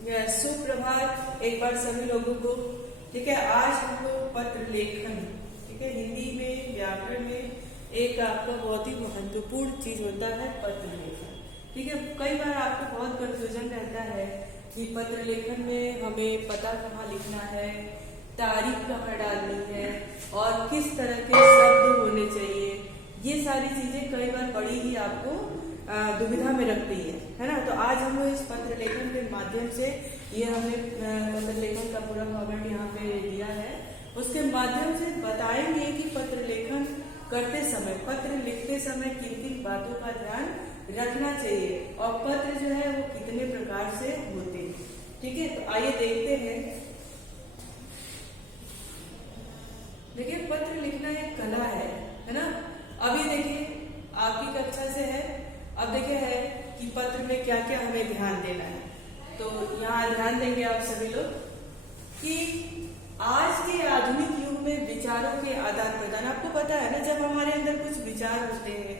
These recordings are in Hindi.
सुप्रभात एक बार सभी लोगों को। ठीक है, आज हम लोग पत्र लेखन, ठीक है, हिंदी में व्याकरण में एक आपका बहुत ही महत्वपूर्ण चीज होता है पत्र लेखन। ठीक है, कई बार आपको बहुत कंफ्यूजन रहता है कि पत्र लेखन में हमें पता कहाँ लिखना है, तारीख कहाँ डालनी है और किस तरह के शब्द होने चाहिए। ये सारी चीजें कई बार बड़ी ही आपको दुविधा में रखती है ना। तो आज हम लोग इस पत्र लेखन के माध्यम से, ये हमने पत्र लेखन का पूरा फॉर्मेट यहाँ पे दिया है, उसके माध्यम से बताएंगे कि पत्र लेखन करते समय, पत्र लिखते समय किन किन बातों का ध्यान रखना चाहिए और पत्र जो है वो कितने प्रकार से होते हैं। ठीक है, तो आइए देखते हैं। देखिए, पत्र लिखना एक कला है ना। अभी देखिए आपकी कक्षा से है, अब देखिए है कि पत्र में क्या क्या हमें ध्यान देना है। तो यहाँ ध्यान देंगे आप सभी लोग कि आज के आधुनिक युग में विचारों के आदान प्रदान, आपको पता है ना, जब हमारे अंदर कुछ विचार होते हैं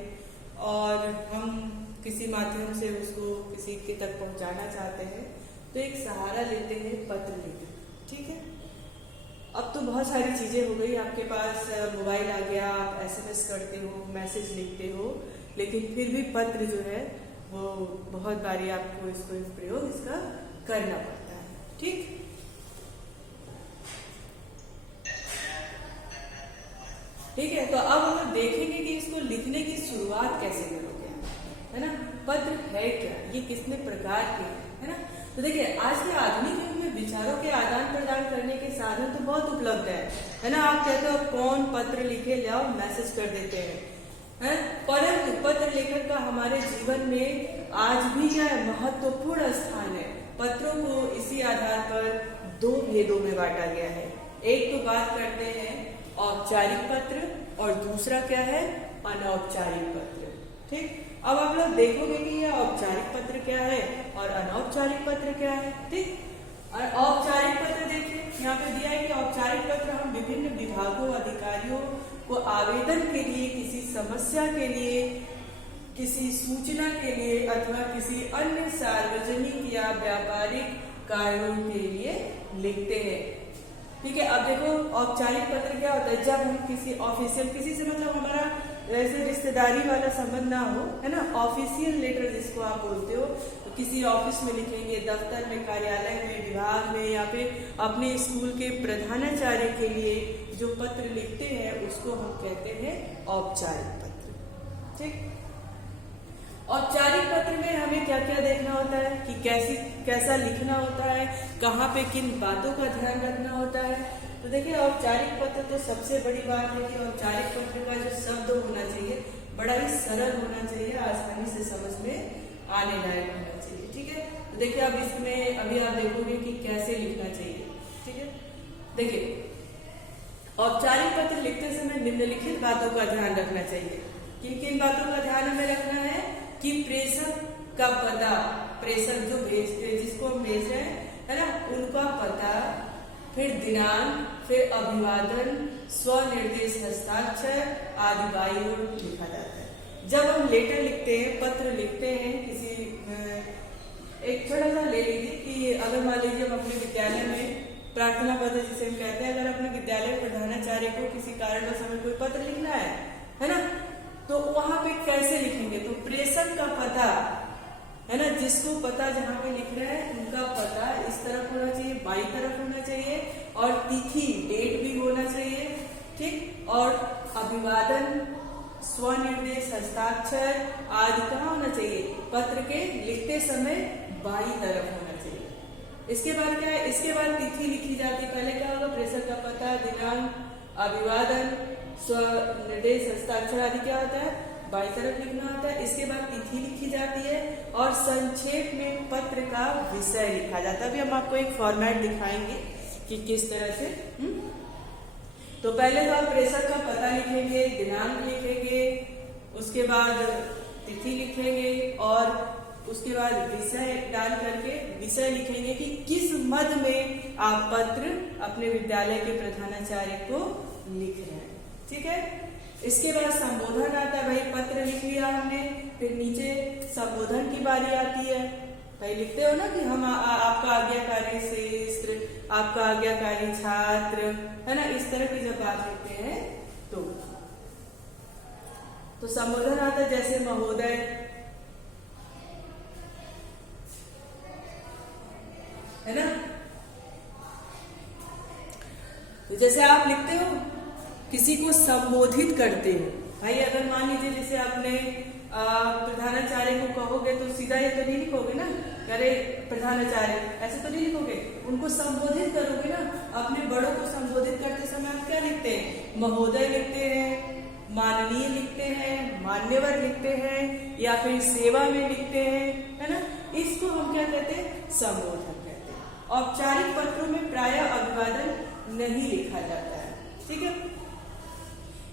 और हम किसी माध्यम से उसको किसी के तक पहुंचाना चाहते हैं तो एक सहारा लेते हैं पत्र लेखन। ठीक है, अब तो बहुत सारी चीजें हो गई, आपके पास मोबाइल आ गया, आप एसएमएस करते हो, मैसेज लिखते हो, लेकिन फिर भी पत्र जो है वो बहुत बारी आपको इसको प्रयोग इसका करना पड़ता है। ठीक, ठीक है, तो अब हम लोग देखेंगे कि इसको लिखने की शुरुआत कैसे करोगे, है ना। पत्र है क्या, ये कितने प्रकार के है ना। तो देखिए, आज के आधुनिक युग में विचारों के आदान प्रदान करने के साधन तो बहुत उपलब्ध है ना। आप कहते हो कौन पत्र लिखे, जाओ मैसेज कर देते हैं, परंतु पत्र लेखन का हमारे जीवन में आज भी क्या है, महत्वपूर्ण स्थान है। पत्रों को इसी आधार पर दो भेदों में बांटा गया है। एक तो बात करते हैं औपचारिक पत्र और दूसरा क्या है, अनौपचारिक पत्र। ठीक, अब आप लोग देखोगे कि यह औपचारिक पत्र क्या है और अनौपचारिक पत्र क्या है। ठीक, और औपचारिक पत्र देखिए यहाँ पे दिया है कि औपचारिक पत्र हम विभिन्न विभागों, अधिकारियों को आवेदन के लिए, किसी समस्या के लिए, किसी सूचना के लिए अथवा किसी अन्य सार्वजनिक या व्यापारिक कार्यों के लिए लिखते हैं। ठीक है, अब देखो औपचारिक पत्र क्या होता है, जब हम किसी ऑफिशियल, किसी से मतलब हमारा वैसे रिश्तेदारी वाला संबंध ना हो, है ना, ऑफिशियल लेटर जिसको आप बोलते हो, तो किसी ऑफिस में लिखेंगे, दफ्तर में, कार्यालय में, विभाग में, या फिर अपने स्कूल के प्रधानाचार्य के लिए जो पत्र लिखते हैं उसको हम कहते हैं औपचारिक पत्र। ठीक, औपचारिक पत्र में हमें क्या क्या देखना होता है कि कैसा लिखना होता है, कहाँ पे किन बातों का ध्यान रखना होता है। तो देखिए, औपचारिक पत्र तो सबसे बड़ी बात है कि औपचारिक पत्र का जो शब्द होना चाहिए बड़ा ही सरल होना चाहिए, आसानी से समझ में आने लायक होना चाहिए। ठीक है, तो देखिए अब इसमें अभी आप देखोगे कि कैसे लिखना चाहिए। ठीक है, देखिए औपचारिक पत्र लिखते समय निम्नलिखित बातों का ध्यान रखना चाहिए। किन किन बातों का ध्यान हमें रखना है कि प्रेषक का पता, प्रेषक जो भेजते, जिसको हम भेज रहे हैं, है ना, उनका पता, फिर दिनांक, फिर अभिवादन, स्वनिर्देश, हस्ताक्षर आदि बाई ओर लिखा जाता है। जब हम लेटर लिखते हैं, पत्र लिखते हैं किसी, एक छोटा सा ले लीजिए कि अगर मान लीजिए हम अपने विद्यालय में प्रार्थना पत्र जिसे हम कहते हैं, अगर अपने विद्यालय प्रधानाचार्य को किसी कारणवश हमें कोई पत्र लिखना है ना, तो वहां पे कैसे लिखेंगे, तो प्रेषक का पता, है ना, जिसको पता जहाँ पे लिख रहे हैं उनका पता इस तरफ होना चाहिए, बाई तरफ होना चाहिए, और तिथि, डेट भी होना चाहिए। ठीक, और अभिवादन, स्वनिर्देश, हस्ताक्षर आदि कहाँ होना चाहिए, पत्र के लिखते समय बाई तरफ होना चाहिए। इसके बाद क्या है, इसके बाद तिथि लिखी जाती है। पहले क्या होगा, प्रेषक का पता, दिनांक, अभिवादन, स्वनिर्देश, हस्ताक्षर आदि क्या होता है, बाई तरफ लिखना होता है। इसके बाद तिथि लिखी जाती है और संक्षेप में पत्र का विषय लिखा जाता है। अभी हम आपको एक फॉर्मेट दिखाएंगे कि किस तरह से। तो पहले तो आप प्रेषक का पता लिखेंगे, दिनांक लिखेंगे, उसके बाद तिथि लिखेंगे और उसके बाद विषय डाल करके विषय लिखेंगे कि किस मद में आप पत्र अपने विद्यालय के प्रधानाचार्य को लिख रहे हैं। ठीक है, इसके बाद संबोधन आता है। भाई पत्र लिख लिया हमने, फिर नीचे संबोधन की बारी आती है। भाई लिखते हो ना कि हम आपका आज्ञाकारी शिष्य, आपका आज्ञाकारी छात्र, है ना, इस तरह की जब बात लिखते हैं तो संबोधन आता है जैसे महोदय, है ना। तो जैसे आप लिखते हो किसी को संबोधित करते हो, भाई अगर मान लीजिए जैसे आपने प्रधानाचार्य को कहोगे तो सीधा ये तो नहीं लिखोगे ना, अरे प्रधानाचार्य ऐसे तो नहीं लिखोगे, उनको संबोधित करोगे ना। अपने बड़ों को संबोधित करते समय आप क्या लिखते हैं? महोदय लिखते हैं, माननीय लिखते हैं, मान्यवर लिखते हैं, या फिर सेवा में लिखते हैं, है ना। इसको हम क्या कहते हैं? संबोधन कहते हैं। औपचारिक पत्रों में प्रायः अभिवादन नहीं लिखा जाता है, ठीक है।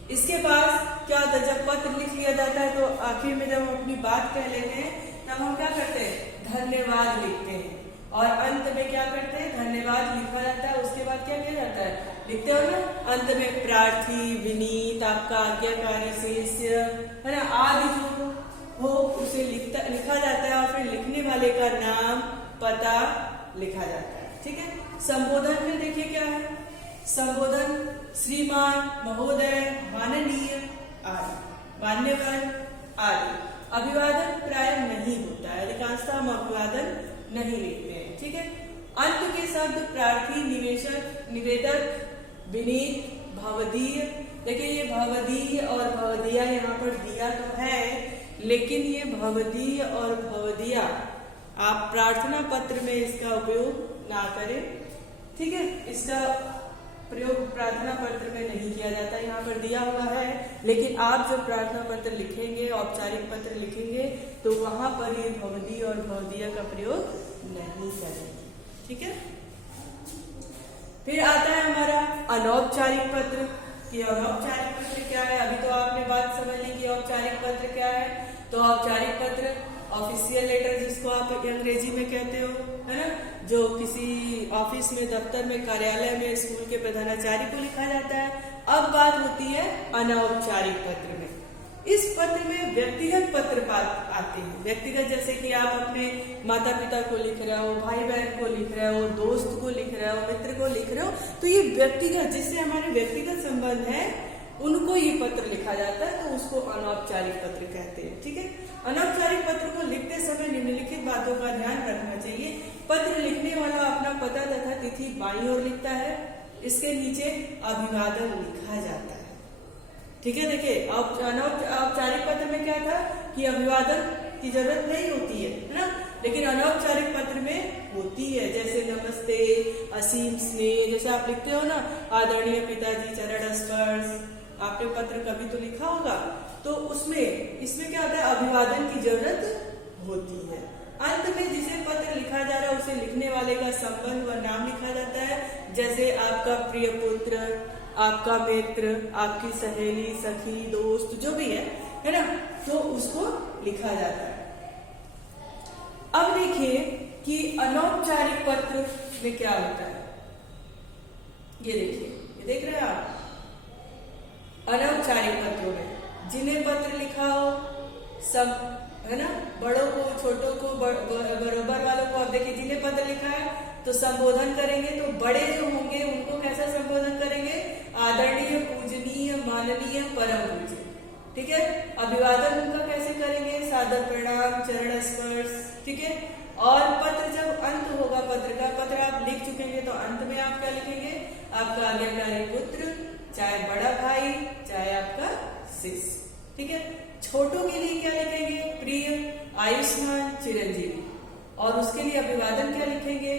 इसके बाद क्या होता है, जब पत्र लिख लिया जाता है तो आखिर में जब हम अपनी बात कह लेते हैं तब हम क्या करते हैं? धन्यवाद लिखते हैं, और अंत में क्या करते हैं? धन्यवाद लिखा जाता है। उसके बाद क्या किया जाता है? लिखते हो ना, अंत में प्रार्थी, विनीत, आपका आज्ञाकारी शिष्य, है ना, आदि जो हो उसे लिखा जाता है, और फिर लिखने वाले का नाम, पता लिखा जाता है, ठीक है। संबोधन में देखिए क्या है, संबोधन श्रीमान, महोदय, माननीय आदि, मान्यवर आदि। अभिवादन प्रायः नहीं होता है, अधिकांशतः हम अभिवादन नहीं लिखते हैं, ठीक है। अंत के शब्द प्रार्थी, निवेशक, निवेदक, विनीत, भवदीय। देखिए ये भवदीय और भवदिया यहाँ पर दिया तो है, लेकिन ये भवदीय और भवदिया आप प्रार्थना पत्र में इसका उपयोग ना करें, ठीक है। इसका प्रयोग प्रार्थना पत्र में नहीं किया जाता, यहाँ पर दिया हुआ है, लेकिन आप जब प्रार्थना पत्र लिखेंगे, औपचारिक पत्र लिखेंगे, तो वहां पर ये भवदीय और भवदिया का प्रयोग नहीं करेंगे, ठीक है। फिर आता है हमारा अनौपचारिक पत्र, कि अनौपचारिक पत्र क्या है। अभी तो आपने बात समझ ली कि औपचारिक पत्र क्या है। तो औपचारिक पत्र ऑफिशियल लेटर जिसको आप अंग्रेजी में कहते हो, है ना, जो किसी ऑफिस में, दफ्तर में, कार्यालय में, स्कूल के प्रधानाचार्य को लिखा जाता है। अब बात होती है अनौपचारिक पत्र में। इस पत्र में व्यक्तिगत पत्र आते हैं। व्यक्तिगत जैसे कि आप अपने माता पिता को लिख रहे हो, भाई बहन को लिख रहे हो, दोस्त को लिख रहे हो, मित्र को लिख रहे हो, तो ये व्यक्तिगत, जिससे हमारे व्यक्तिगत संबंध है, उनको ये पत्र लिखा जाता है, तो उसको अनौपचारिक पत्र कहते हैं, ठीक है। अनौपचारिक पत्र को लिखते समय निम्नलिखित बातों का ध्यान रखना चाहिए। पत्र लिखने वाला अपना पता तथा तिथि बाईं ओर लिखता है, इसके नीचे अभिवादन लिखा जाता है, ठीक है। देखिए औपचारिक पत्र में क्या था कि अभिवादन की जरूरत नहीं होती है ना, लेकिन अनौपचारिक पत्र में होती है। जैसे नमस्ते, असीम स्नेह, जैसे आप लिखते हो ना, आदरणीय पिताजी चरण स्पर्श, आपने पत्र कभी तो लिखा होगा, तो इसमें क्या होता है? अभिवादन की जरूरत होती है। अंत में जिसे पत्र लिखा जा रहा है उसे लिखने वाले का संबंध व नाम लिखा जाता है, जैसे आपका प्रिय पुत्र, आपका मित्र, आपकी सहेली, सखी, दोस्त, जो भी है ना, तो उसको लिखा जाता है। अब देखिए कि अनौपचारिक पत्र में क्या होता है। ये देखिए, ये देख रहे हैं आप, अनौपचारिक पत्रों में जिन्हें पत्र लिखा हो सब, है ना, बड़ों को, छोटों को, बराबर वालों को। अब देखिए जिन्हें पत्र लिखा है तो संबोधन करेंगे, तो बड़े जो होंगे उनको कैसा संबोधन करेंगे? आदरणीय, पूजनीय, माननीय, परम पूज्य, ठीक है। अभिवादन उनका कैसे करेंगे? सादर प्रणाम, चरण स्पर्श, ठीक है। और पत्र जब अंत होगा, पत्र आप लिख चुकेंगे तो अंत में आप क्या लिखेंगे? आपका आज्ञाकारी पुत्र, चाहे बड़ा भाई, चाहे आपका शिष्य, ठीक है। छोटों के लिए क्या लिखेंगे? प्रिय, आयुष्मान, चिरंजीवी। और उसके लिए अभिवादन क्या लिखेंगे?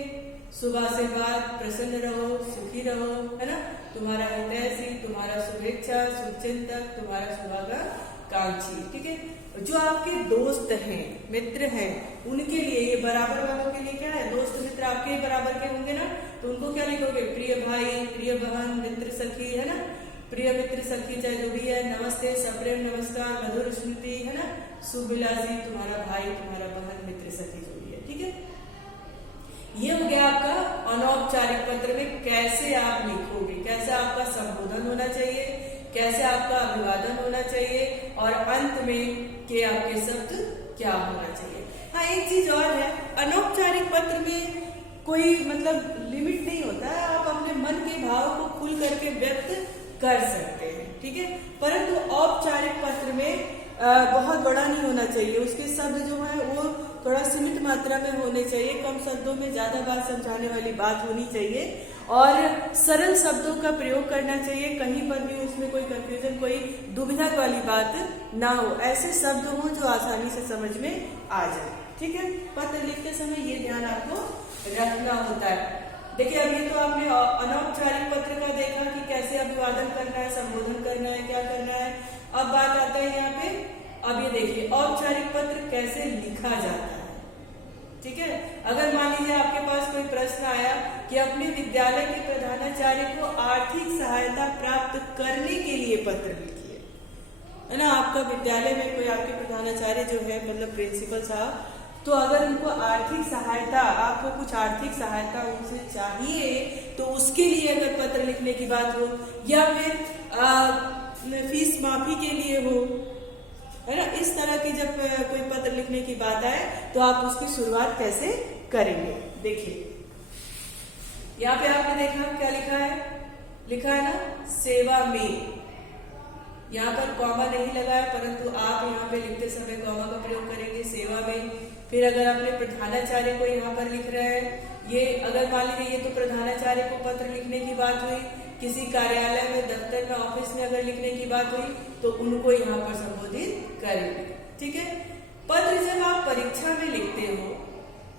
सुबह से बाद, प्रसन्न रहो, सुखी रहो, है ना, तुम्हारा हितैषी, तुम्हारा शुभेच्छा, शुभचिंतक, तुम्हारा शुभाकांक्षी, ठीक है। जो आपके दोस्त हैं, मित्र हैं, उनके लिए, ये बराबर वालों के लिए क्या है? दोस्त मित्र आपके ही बराबर के होंगे ना, तो उनको क्या लिखोगे? प्रिय भाई, प्रिय बहन, मित्र सखी, है ना, प्रिय मित्र सखी, चाहे जो भी है, नमस्ते, सप्रेम नमस्कार, मधुर स्मृति, है ना, सुविलासी, तुम्हारा भाई, तुम्हारा बहन, मित्र सखी, जो भी है, ठीक है। ये हो गया आपका अनौपचारिक पत्र में कैसे आप लिखोगे, कैसे आपका संबोधन होना चाहिए, कैसे आपका अभिवादन होना चाहिए, और अंत में के आपके शब्द क्या होना चाहिए। हाँ, एक चीज और है, अनौपचारिक पत्र में कोई मतलब लिमिट नहीं होता है, आप अपने मन के भाव को खुल करके व्यक्त कर सकते हैं, ठीक है। परंतु औपचारिक पत्र में बहुत बड़ा नहीं होना चाहिए, उसके शब्द जो है वो थोड़ा सीमित मात्रा में होने चाहिए, कम शब्दों में ज्यादा बात समझाने वाली बात होनी चाहिए और सरल शब्दों का प्रयोग करना चाहिए, कहीं पर भी उसमें कोई कंफ्यूजन, कोई दुविधा वाली बात ना हो, ऐसे शब्द हो जो आसानी से समझ में आ जाए, ठीक है। पत्र लिखते समय ये ध्यान आपको रखना होता है। देखिए अभी तो आपने अनौपचारिक पत्र का देखा कि कैसे अभिवादन करना है, संबोधन करना है, क्या करना है। अब बात आता है यहाँ पे, अब ये देखिए औपचारिक पत्र कैसे लिखा जाता है, ठीक है। अगर मान लीजिए आपके पास कोई प्रश्न आया कि अपने विद्यालय के प्रधानाचार्य को आर्थिक सहायता प्राप्त करने के लिए पत्र लिखिए, है ना। आपका विद्यालय में कोई आपके प्रधानाचार्य जो है मतलब प्रिंसिपल साहब, तो अगर उनको आर्थिक सहायता, आपको कुछ आर्थिक सहायता उनसे चाहिए तो उसके लिए अगर पत्र लिखने की बात हो या फिर फीस माफी के लिए हो, है ना, इस तरह की जब कोई पत्र लिखने की बात आए तो आप उसकी शुरुआत कैसे करेंगे। देखिए यहाँ पे आपने देखा क्या लिखा है, लिखा है ना सेवा में, यहाँ पर कॉमा नहीं लगा है परंतु आप यहाँ पे लिखते समय कॉमा का प्रयोग करेंगे, सेवा में। फिर अगर अपने प्रधानाचार्य को यहाँ पर लिख रहे हैं, ये अगर मान लीजिए ये तो प्रधानाचार्य को पत्र लिखने की बात हुई, किसी कार्यालय में, दफ्तर में, ऑफिस में अगर लिखने की बात हुई तो उनको यहाँ पर संबोधित करेंगे, ठीक है। पत्र जब आप परीक्षा में लिखते हो,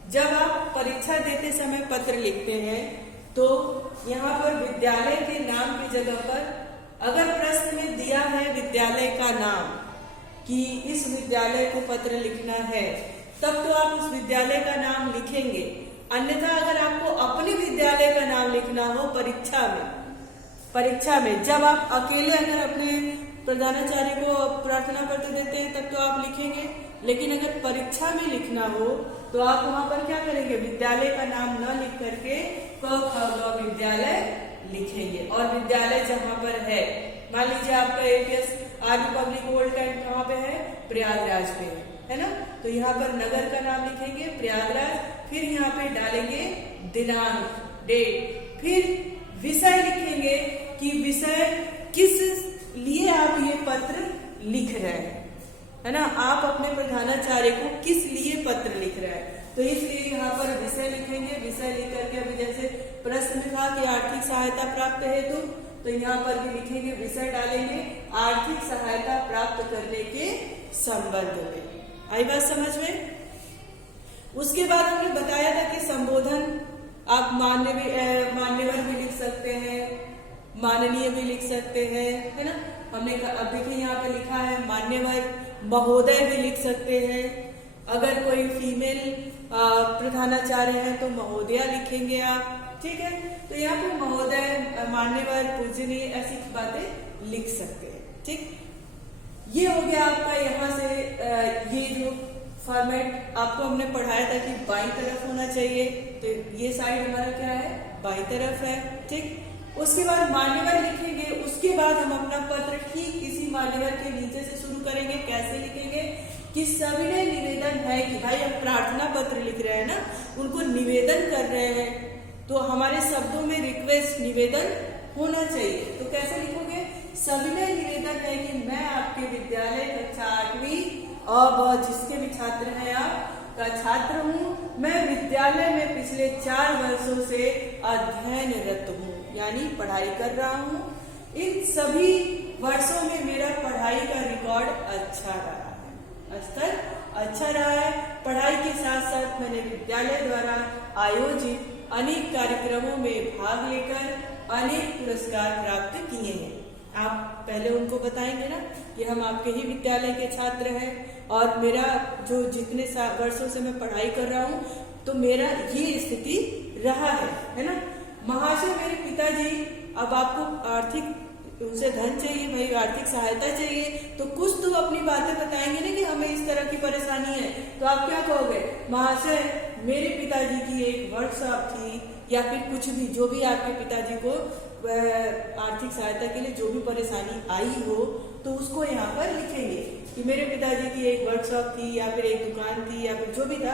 जब आप परीक्षा देते समय पत्र लिखते हैं तो यहाँ पर विद्यालय के नाम की जगह पर अगर प्रश्न में दिया है विद्यालय का नाम कि इस विद्यालय को पत्र लिखना है, तब तो आप उस विद्यालय का नाम लिखेंगे। अन्यथा अगर आपको अपने विद्यालय का नाम लिखना हो परीक्षा में जब आप अकेले अगर अपने प्रधानाचार्य को प्रार्थना पत्र देते हैं तब तो आप लिखेंगे, लेकिन अगर परीक्षा में लिखना हो तो आप वहां पर क्या करेंगे, विद्यालय का नाम न लिख करके क ख ग विद्यालय लिखेंगे। और विद्यालय जहाँ पर है, मान लीजिए आपका APS army public old cantt कहाँ पे है, प्रयागराज पे है ना, तो यहाँ पर नगर का नाम लिखेंगे प्रयागराज, फिर यहाँ पे डालेंगे दिनांक, डेट, फिर विषय लिखेंगे कि विषय किस लिए आप ये पत्र लिख रहे हैं, है ना, आप अपने प्रधानाचार्य को किस लिए पत्र लिख रहे हैं, तो इसलिए यहाँ पर विषय लिखेंगे। विषय लिख करके अभी जैसे प्रश्न में था कि आर्थिक सहायता प्राप्त हेतु, तो यहाँ पर भी लिखेंगे, विषय डालेंगे आर्थिक सहायता प्राप्त करने के संबंध में। आई बात समझ में। उसके बाद हमने बताया था कि संबोधन आप मान्यवर भी लिख सकते हैं, माननीय भी लिख सकते हैं, है ना। हमने अब देखिए यहाँ पे लिखा है मान्यवर, महोदय भी लिख सकते हैं। अगर कोई फीमेल प्रधानाचार्य है तो महोदया लिखेंगे आप, ठीक है। तो यहाँ पे महोदय, मान्यवर, पूजनीय ऐसी बातें लिख सकते हैं, ठीक। ये हो गया आपका यहाँ से ये जो फॉर्मेट आपको हमने पढ़ाया था कि बाईं तरफ होना चाहिए, तो ये साइड हमारा क्या है, बाईं तरफ है, ठीक। उसके बाद मान्यवर लिखेंगे, उसके बाद हम अपना पत्र ठीक इसी मान्यवर के नीचे से शुरू करेंगे। कैसे लिखेंगे कि सविनय निवेदन है कि भाई हम प्रार्थना पत्र लिख रहे हैं ना, उनको निवेदन कर रहे हैं, तो हमारे शब्दों में रिक्वेस्ट, निवेदन होना चाहिए। तो कैसे लिखोगे, सविनय निवेदन है कि मैं आपके विद्यालय कक्षा 8वीं और जिसके भी छात्र हैं आप का छात्र हूँ, मैं विद्यालय में पिछले 4 वर्षों से अध्ययनरत हूँ, यानी पढ़ाई कर रहा हूँ। इन सभी वर्षों में मेरा पढ़ाई का रिकॉर्ड अच्छा रहा है, स्तर अच्छा रहा है। पढ़ाई के साथ साथ मैंने विद्यालय द्वारा आयोजित अनेक कार्यक्रमों में भाग लेकर अनेक पुरस्कार प्राप्त किए हैं। आप पहले उनको बताएंगे ना कि हम आपके ही विद्यालय के छात्र हैं और मेरा जो जितने वर्षों से मैं पढ़ाई कर रहा हूँ तो मेरा ये स्थिति रहा है ना। महाशय मेरे पिताजी, अब आपको आर्थिक उनसे धन चाहिए, भाई आर्थिक सहायता चाहिए, तो कुछ तो अपनी बातें बताएंगे ना कि हमें इस तरह की परेशानी है, तो आप क्या कहोगे, महाशय मेरे पिताजी की एक वर्कशॉप थी, या फिर कुछ भी जो भी आपके पिताजी को आर्थिक सहायता के लिए जो भी परेशानी आई हो तो उसको यहाँ पर लिखेंगे कि मेरे पिताजी की एक वर्कशॉप थी या फिर एक दुकान थी या फिर जो भी था,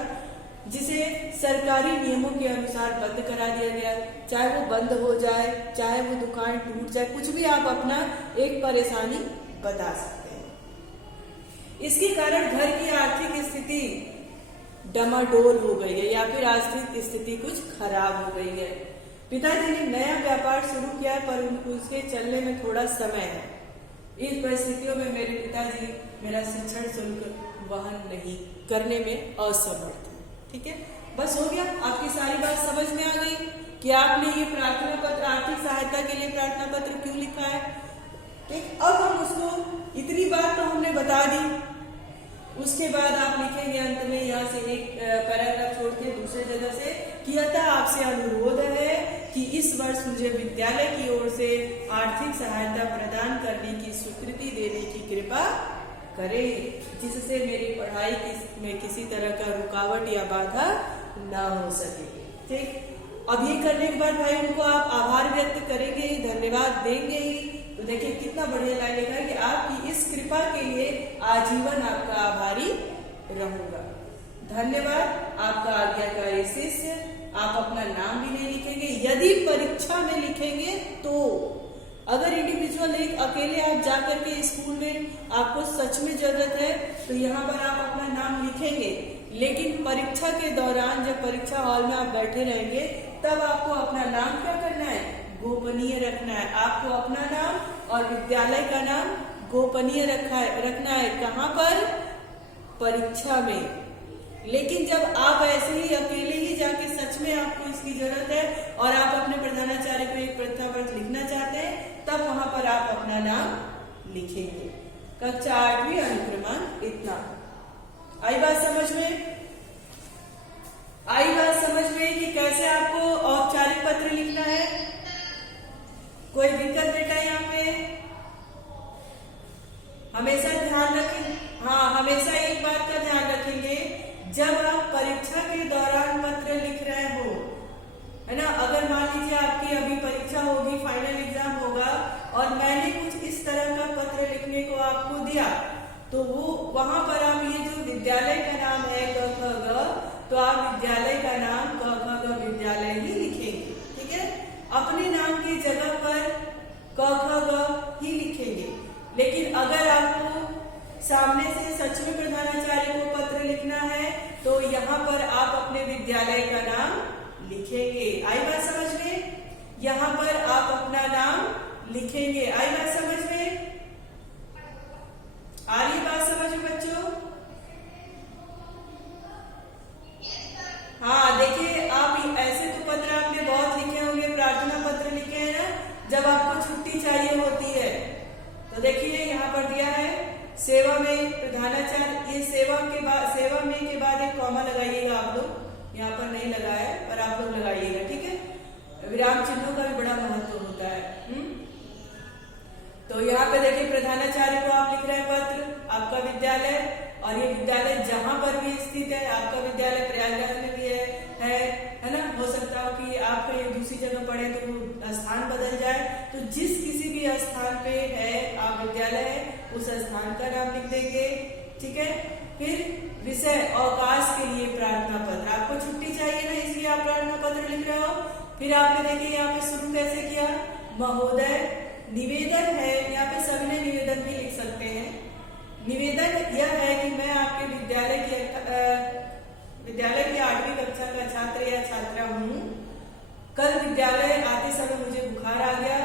जिसे सरकारी नियमों के अनुसार बंद करा दिया गया, चाहे वो बंद हो जाए, चाहे वो दुकान टूट जाए, कुछ भी आप अपना एक परेशानी बता सकते हैं। इसके कारण घर की आर्थिक स्थिति डमाडोल हो गई है या फिर आर्थिक स्थिति कुछ खराब हो गई है। पिताजी ने नया व्यापार शुरू किया है पर उसके चलने में थोड़ा समय है। इस परिस्थितियों में मेरे पिताजी मेरा शिक्षण शुल्क वहन नहीं करने में असमर्थ है। ठीक है, बस हो गया। आपकी सारी बात समझ में आ गई कि आपने ये प्रार्थना पत्र, आर्थिक सहायता के लिए प्रार्थना पत्र क्यों लिखा है। ठीक, अब हम उसको, इतनी बात तो हमने बता दी। उसके बाद आप लिखेंगे अंत में यहाँ से एक पैराग्राफ छोड़ के दूसरे जगह से कि अतः आपसे अनुरोध है कि इस वर्ष मुझे विद्यालय की ओर से आर्थिक सहायता प्रदान करने की स्वीकृति देने की कृपा करें, जिससे मेरी पढ़ाई में किसी तरह का रुकावट या बाधा ना हो सके। ठीक, अब ये करने के बाद भाई उनको आप आभार व्यक्त करेंगे ही, धन्यवाद देंगे ही। तो देखिए कितना बढ़िया लाइन लिखा है कि आपकी इस कृपा के लिए आजीवन आपका आभारी रहूंगा। धन्यवाद, आपका आज्ञाकारी शिष्य। आप अपना नाम भी नहीं लिखेंगे, यदि परीक्षा में लिखेंगे तो। अगर इंडिविजुअल एक अकेले आप जाकर के स्कूल में आपको सच में जरूरत है तो यहाँ पर आप अपना नाम लिखेंगे, लेकिन परीक्षा के दौरान जब परीक्षा हॉल में आप बैठे रहेंगे तब आपको अपना नाम क्या करना है, गोपनीय रखना है। आपको अपना नाम और विद्यालय का नाम गोपनीय रखना है। कहाँ पर, परीक्षा में। लेकिन जब आप ऐसे ही अकेले ही जाके सच में आपको इसकी जरूरत है और आप अपने प्रधानाचार्य को एक प्रार्थना पत्र लिखना चाहते हैं, तब वहां पर आप अपना नाम लिखेंगे। कक्षा 8वीं अनुक्रमांक इतना। आई बात समझ में? आई बात समझ में कि कैसे आपको औपचारिक पत्र लिखना है? कोई दिक्कत बेटा यहाँ पे? हमेशा ध्यान रखें, हाँ हमेशा एक बात का ध्यान रखेंगे, जब आप परीक्षा के दौरान पत्र लिख रहे हो, है ना, अगर मान लीजिए आपकी अभी परीक्षा होगी, फाइनल एग्जाम होगा और मैंने कुछ इस तरह का पत्र लिखने को आपको दिया, तो वो वहां पर आप ये जो विद्यालय का नाम है क ख ग, तो आप विद्यालय का नाम क ख ग विद्यालय ही लिखेंगे। ठीक है, अपने नाम की जगह पर क ख ग ही लिखेंगे। लेकिन अगर आपको सामने से सच में प्रधानाचार्य को पत्र लिखना है तो यहाँ पर आप अपने विद्यालय का नाम लिखेंगे। आई बात समझ में? यहाँ पर आप अपना नाम लिखेंगे। आई बात समझ में? आ रही बात समझ में बच्चों? हाँ देखिए, आप ऐसे तो पत्र आपने बहुत लिखे होंगे, प्रार्थना पत्र लिखे हैं ना, जब आपको छुट्टी चाहिए होती है। तो देखिए यहाँ पर दिया है सेवा में प्रधानाचार्य, ये सेवा में के बाद एक कॉमा लगाइएगा आप लोग, यहाँ पर नहीं लगाया पर आप लोग लगाइएगा। ठीक है, विराम चिन्हों का भी बड़ा महत्व होता है। तो यहाँ पे देखिए प्रधानाचार्य को आप लिख रहे हैं पत्र, आपका विद्यालय, और ये विद्यालय जहां पर भी स्थित है, आपका विद्यालय प्रयागराज में भी है ना, हो सकता हो कि आप कहीं दूसरी जगह पढ़े तो वो स्थान बदल जाए, तो जिस किसी भी स्थान पे है आप विद्यालय है उस स्थान का नाम लिख देंगे। ठीक है, फिर विषय अवकाश के लिए प्रार्थना पत्र, आपको छुट्टी चाहिए ना इसलिए आप प्रार्थना पत्र लिख रहे हो। फिर आपने देखिए यहाँ पे शुरू कैसे किया, महोदय निवेदन है, यहाँ पे सभी ने निवेदन भी लिख सकते हैं। निवेदन यह है कि मैं आपके विद्यालय की 8वीं कक्षा का छात्र या छात्रा हूँ। कल विद्यालय आते समय मुझे बुखार आ गया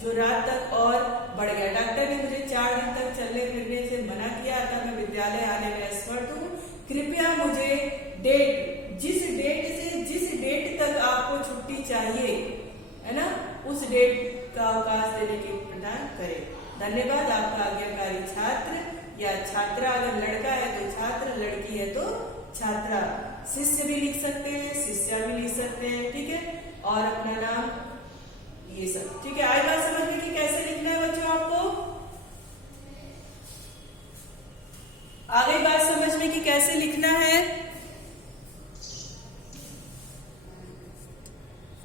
जो रात तक और बढ़ गया। डॉक्टर ने मुझे 4 दिन तक चलने फिरने से मना किया, अतः मैं विद्यालय आने में असमर्थ हूँ। कृपया मुझे जिस डेट तक आपको छुट्टी चाहिए, है ना, उस डेट का अवकाश देने की प्रदान करें। धन्यवाद, आपका आज्ञाकारी छात्र या छात्रा। अगर लड़का है तो छात्र, लड़की है तो छात्रा। शिष्य भी लिख सकते हैं, शिष्या भी लिख सकते हैं। ठीक है, और अपना नाम, ये सब। ठीक है।